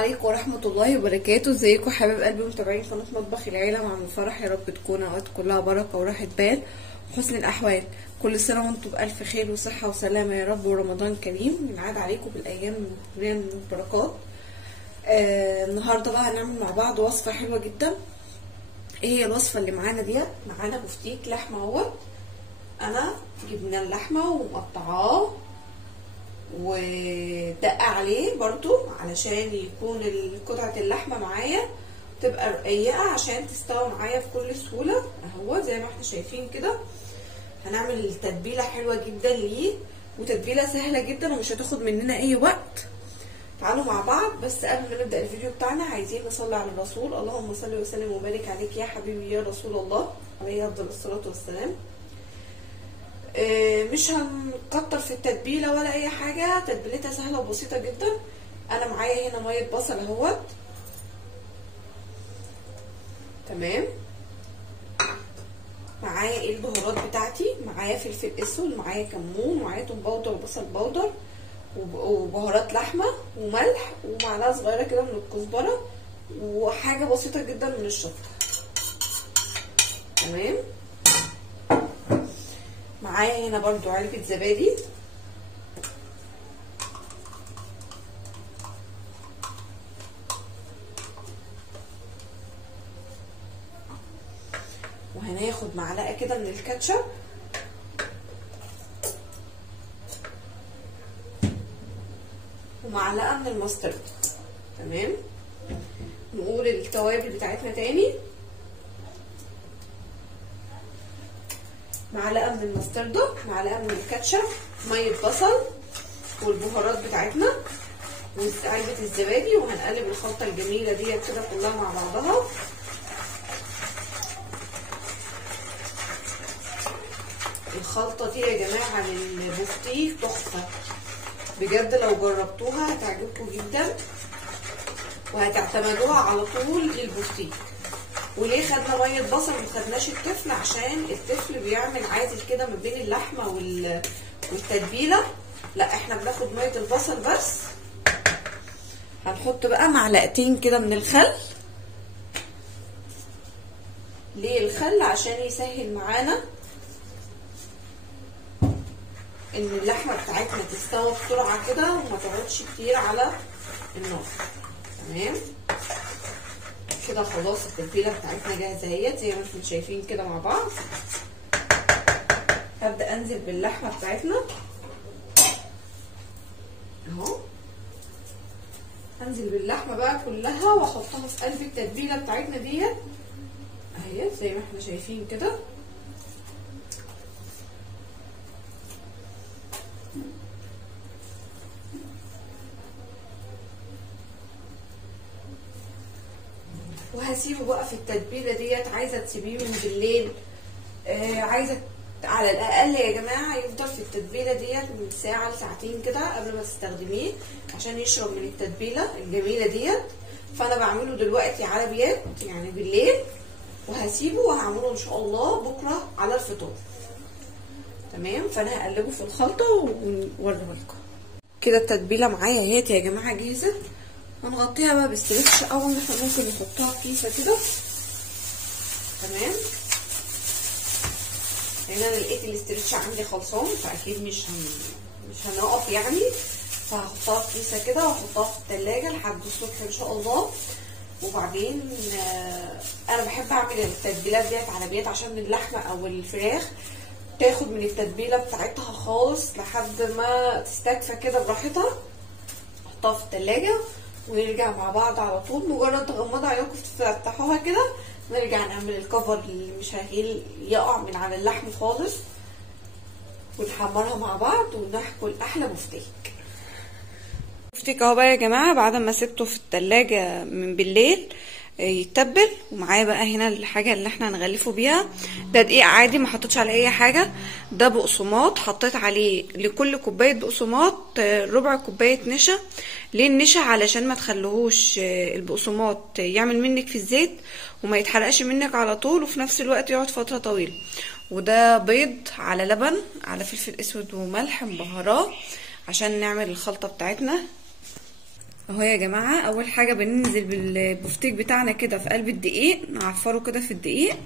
عليكم ورحمة الله وبركاته. ازيكم حبايب قلبي متابعين قناة مطبخ العيلة مع فرح؟ يا رب تكون اوقات كلها بركة وراحة بال وحسن الاحوال. كل سنة وانتم بألف خير وصحة وسلامة يا رب، ورمضان كريم ينعاد عليكم بالايام من البركات. النهارده بقى هنعمل مع بعض وصفة حلوة جدا. ايه هي الوصفة اللي معانا ديت؟ معانا بفتيك لحمة اهوت. انا جبنا اللحمة ومقطعاه ودقق عليه برضو علشان يكون قطعة اللحمة معايا تبقى رقيقة عشان تستوي معايا بكل سهولة اهو زي ما احنا شايفين كده. هنعمل تتبيلة حلوة جدا ليه، وتتبيلة سهلة جدا ومش هتاخد مننا اي وقت. تعالوا مع بعض. بس قبل ما نبدأ الفيديو بتاعنا عايزين نصلي على الرسول. اللهم صل وسلم وبارك عليك يا حبيبي يا رسول الله عليه افضل الصلاة والسلام. مش هنكتر في التتبيله ولا اي حاجه، تتبيلتها سهله وبسيطه جدا. انا معايا هنا ميه بصل اهوت تمام. معايا ايه البهارات بتاعتي؟ معايا فلفل اسود، معايا كمون، معايا توم باودر وبصل باودر وبهارات لحمه وملح ومعلقه صغيره كده من الكزبره وحاجه بسيطه جدا من الشطه تمام. معايا هنا برضو علبة زبادي، وهناخد معلقة كده من الكاتشب، ومعلقة من الماسترد تمام. نقول التوابل بتاعتنا تاني: معلقه من المستردة، معلقه من الكاتشب، ميه بصل، والبهارات بتاعتنا، وعلبه الزبادي. وهنقلب الخلطه الجميله دي كده كلها مع بعضها. الخلطه دي يا جماعه للبفتيك تحفه بجد، لو جربتوها هتعجبكم جدا وهتعتمدوها على طول للبفتيك. وليه خدنا ميه بصل وما خدناش التفل؟ عشان التفل بيعمل عازل كده ما بين اللحمه والتتبيله. لا احنا بناخد ميه البصل بس. هنحط بقى معلقتين كده من الخل. ليه الخل؟ عشان يسهل معانا ان اللحمه بتاعتنا تستوي بسرعه كده وما تقعدش كتير على النار تمام. كده خلاص التتبيله بتاعتنا جاهزه اهيت زي ما انتم شايفين كده مع بعض. هبدا انزل باللحمه بتاعتنا اهو. هنزل باللحمه بقى كلها واحطها في قلب التتبيله بتاعتنا ديت اهي زي ما احنا شايفين كده. وهسيبه بقى في التتبيله ديت. عايزه تسيبيه من بالليل، عايزه على الاقل يا جماعه يفضل في التتبيله ديت من ساعه لساعتين كده قبل ما تستخدميه عشان يشرب من التتبيله الجميله ديت. فانا بعمله دلوقتي على بيات يعني بالليل، وهسيبه وهعمله ان شاء الله بكره على الفطار تمام. فانا هقلبه في الخلطه واوريه لكم كده. التتبيله معايا اهيت يا جماعه جاهزه. هنغطيها بقى باسترتش او ان احنا ممكن نحطها في كيسه كده تمام. لان انا لقيت الاسترتش عندي خلصان فاكيد مش هنقف يعني. فهحطها في كيسه كده واحطها في التلاجة لحد الصبح ان شاء الله. وبعدين انا بحب اعمل التتبيلات ديت على بيات عشان اللحمه او الفراخ تاخد من التتبيله بتاعتها خالص لحد ما تستكفى كده براحتها. احطها في التلاجة ونرجع مع بعض على طول. مجرد تغمضوا عينكم تفتحوها كده نرجع نعمل الكفر اللي مش يقع من على اللحم خالص، ونحمرها مع بعض وناكل احلى بفتيك. بفتيك اهو بقى يا جماعه بعد ما سبته في التلاجة من بالليل يتبل. ومعايا بقى هنا الحاجه اللي احنا هنغلفه بيها. ده دقيق عادي ما حطيتش عليه اي حاجه. ده بقسماط حطيت عليه لكل كوبايه بقسماط ربع كوبايه نشا. ليه النشا؟ علشان ما تخلوهوش البقسماط يعمل منك في الزيت وما يتحرقش منك على طول، وفي نفس الوقت يقعد فتره طويله. وده بيض على لبن على فلفل اسود وملح مبهراه عشان نعمل الخلطه بتاعتنا. اهو يا جماعه. اول حاجه بننزل بالبفتيك بتاعنا كده في قلب الدقيق، نعفره كده في الدقيق.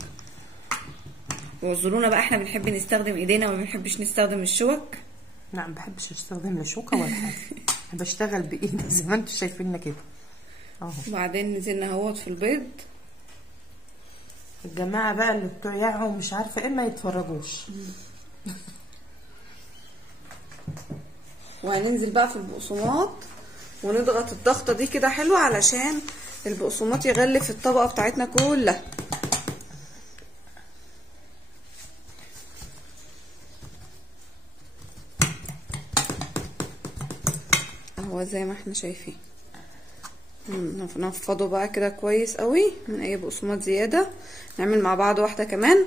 واعذرونا بقى، احنا بنحب نستخدم ايدينا وما بنحبش نستخدم الشوك. لا ما بحبش استخدم لا شوكه ولا حاجه، بشتغل بايدي زي ما انتم شايفيننا كده اهو. وبعدين نزلنا اهوت في البيض. الجماعه بقى اللي بتوع يعوا مش عارفه ايه ما يتفرجوش. وهننزل بقى في البقسماط ونضغط الضغطه دي كده حلوه علشان البقسماط يغلف الطبقه بتاعتنا كلها. اهو زي ما احنا شايفين. نفضه بقى كده كويس قوي من اي بقسماط زياده. نعمل مع بعض واحده كمان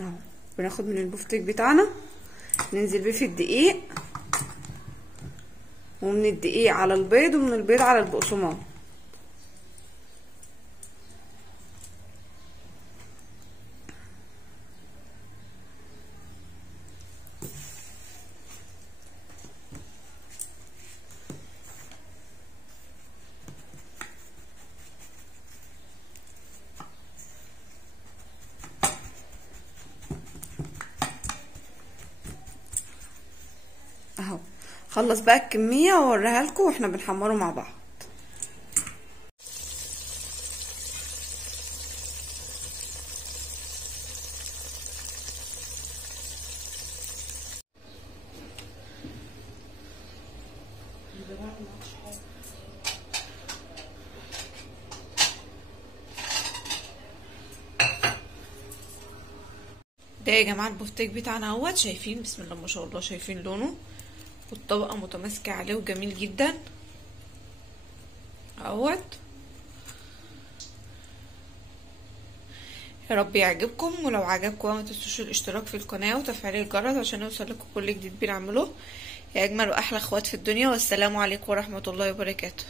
اهو. بناخد من البفتيك بتاعنا ننزل بيه في الدقيق، ومن الدقيق على البيض، ومن البيض على البقسماط. اهو خلص بقى الكميه واوريها لكم واحنا بنحمره مع بعض. ده يا جماعه البفتيك بتاعنا اهوت. شايفين بسم الله ما شاء الله، شايفين لونه والطبقه متماسكه عليه وجميل جدا اهوت. يا رب يعجبكم، ولو عجبكم ما تنسوش الاشتراك في القناه وتفعيل الجرس عشان يوصل لكم كل جديد بنعمله. يا اجمل واحلى اخوات في الدنيا، والسلام عليكم ورحمه الله وبركاته.